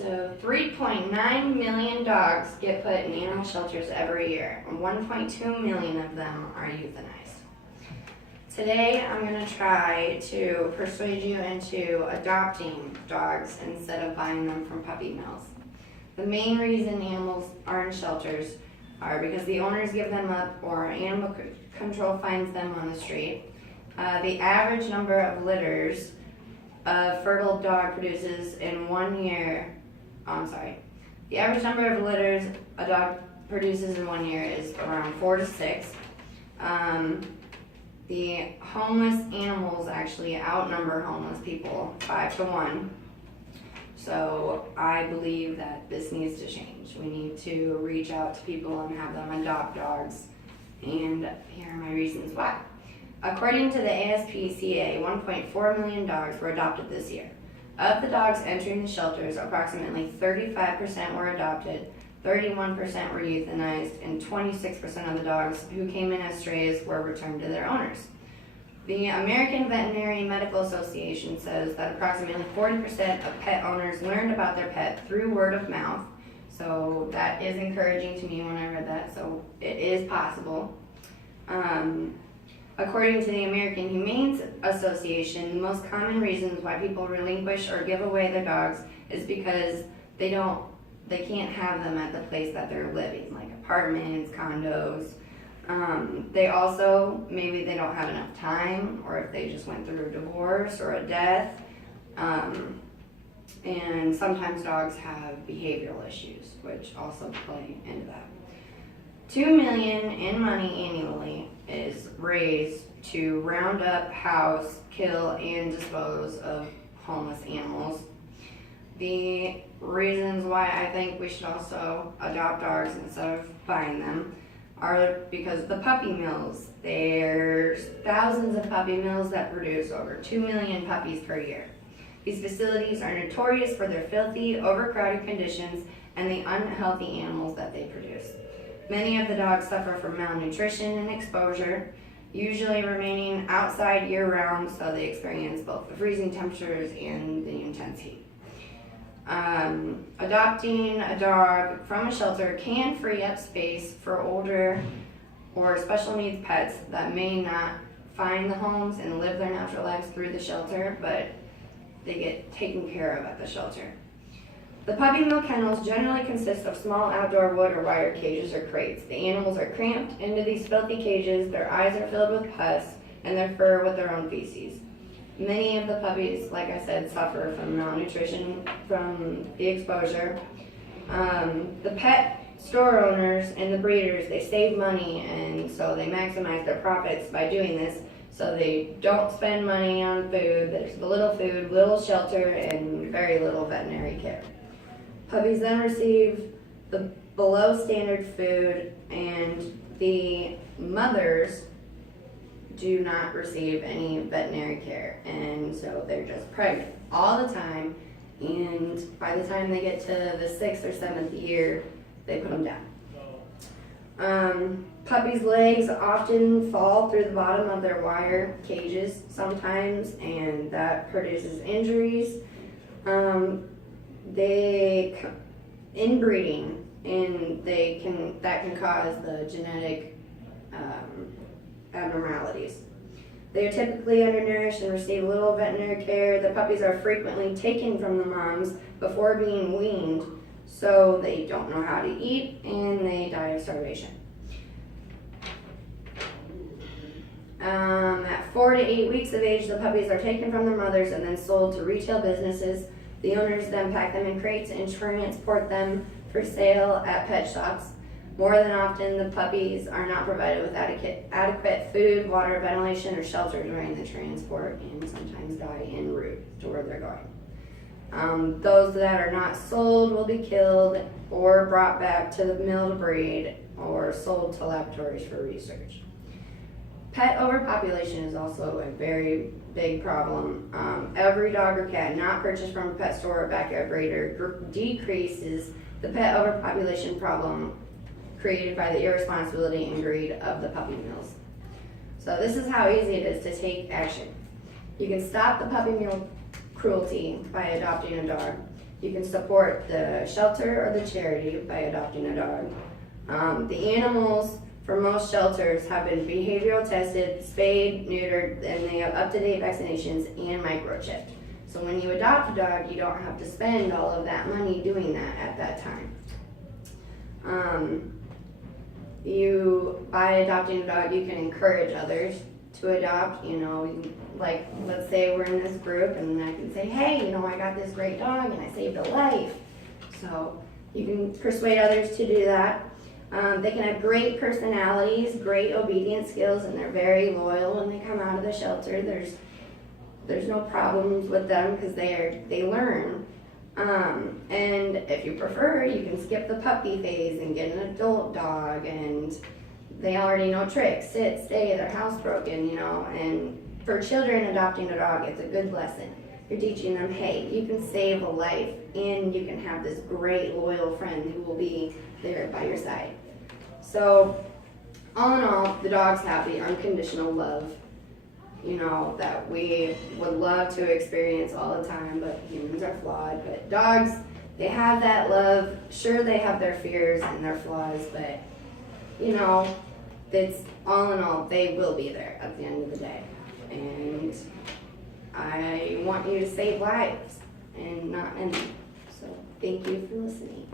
So 3.9 million dogs get put in animal shelters every year, and 1.2 million of them are euthanized. Today I'm going to try to persuade you into adopting dogs instead of buying them from puppy mills. The main reason animals are in shelters are because the owners give them up or animal control finds them on the street. The average number of litters a fertile dog produces in 1 year, the average number of litters a dog produces in 1 year is around 4 to 6. The homeless animals actually outnumber homeless people 5 to 1. So I believe that this needs to change. We need to reach out to people and have them adopt dogs. And here are my reasons why. According to the ASPCA, 1.4 million dogs were adopted this year. Of the dogs entering the shelters, approximately 35% were adopted, 31% were euthanized, and 26% of the dogs who came in as strays were returned to their owners. The American Veterinary Medical Association says that approximately 40% of pet owners learned about their pet through word of mouth. So that is encouraging to me when I read that, so it is possible. According to the American Humane Association, the most common reasons why people relinquish or give away their dogs is because they can't have them at the place that they're living, like apartments, condos. They also, maybe they don't have enough time, or if they just went through a divorce or a death. And sometimes dogs have behavioral issues, which also play into that. $2 million in money annually is raised to round up, house, kill, and dispose of homeless animals. The reasons why I think we should also adopt dogs instead of buying them are because the puppy mills. There's thousands of puppy mills that produce over 2 million puppies per year. These facilities are notorious for their filthy, overcrowded conditions and the unhealthy animals that they produce. Many of the dogs suffer from malnutrition and exposure, usually remaining outside year-round, so they experience both the freezing temperatures and the intense heat. Adopting a dog from a shelter can free up space for older or special needs pets that may not find the homes and live their natural lives through the shelter, but they get taken care of at the shelter. The puppy mill kennels generally consist of small outdoor wood or wire cages or crates. The animals are cramped into these filthy cages, their eyes are filled with pus, and their fur with their own feces. Many of the puppies, like I said, suffer from malnutrition from the exposure. The pet store owners and the breeders, they save money, and so they maximize their profits by doing this. So they don't spend money on food. There's little food, little shelter, and very little veterinary care. Puppies then receive the below standard food, and the mothers do not receive any veterinary care, and so they're just pregnant all the time, and by the time they get to the 6th or 7th year, they put them down. Puppies' legs often fall through the bottom of their wire cages sometimes, and that produces injuries. Inbreeding, and that can cause the genetic abnormalities. They are typically undernourished and receive little veterinary care. The puppies are frequently taken from the moms before being weaned, so they don't know how to eat and they die of starvation. At 4 to 8 weeks of age, the puppies are taken from their mothers and then sold to retail businesses. The owners then pack them in crates and transport them for sale at pet shops. More than often, the puppies are not provided with adequate food, water, ventilation, or shelter during the transport, and sometimes die en route to where they're going. Those that are not sold will be killed or brought back to the mill to breed or sold to laboratories for research. Pet overpopulation is also a very big problem. Every dog or cat not purchased from a pet store or backyard breeder decreases the pet overpopulation problem created by the irresponsibility and greed of the puppy mills. So this is how easy it is to take action. You can stop the puppy mill cruelty by adopting a dog. You can support the shelter or the charity by adopting a dog. The animals for most shelters have been behavioral tested, spayed, neutered, and they have up-to-date vaccinations and microchipped. So when you adopt a dog, you don't have to spend all of that money doing that at that time. By adopting a dog, you can encourage others to adopt. Like let's say we're in this group and I can say, hey, I got this great dog and I saved a life. So you can persuade others to do that. They can have great personalities, great obedience skills, and they're very loyal when they come out of the shelter. There's no problems with them because they learn. And if you prefer, you can skip the puppy phase and get an adult dog, and they already know tricks, sit, stay, their house broken, and for children, adopting a dog, it's a good lesson. You're teaching them, hey, you can save a life and you can have this great loyal friend who will be there by your side. So all in all, the dogs have the unconditional love, that we would love to experience all the time, but humans are flawed. But dogs, they have that love. Sure, they have their fears and their flaws, but it's all in all, they will be there at the end of the day. And I want you to save lives and not end them. So thank you for listening.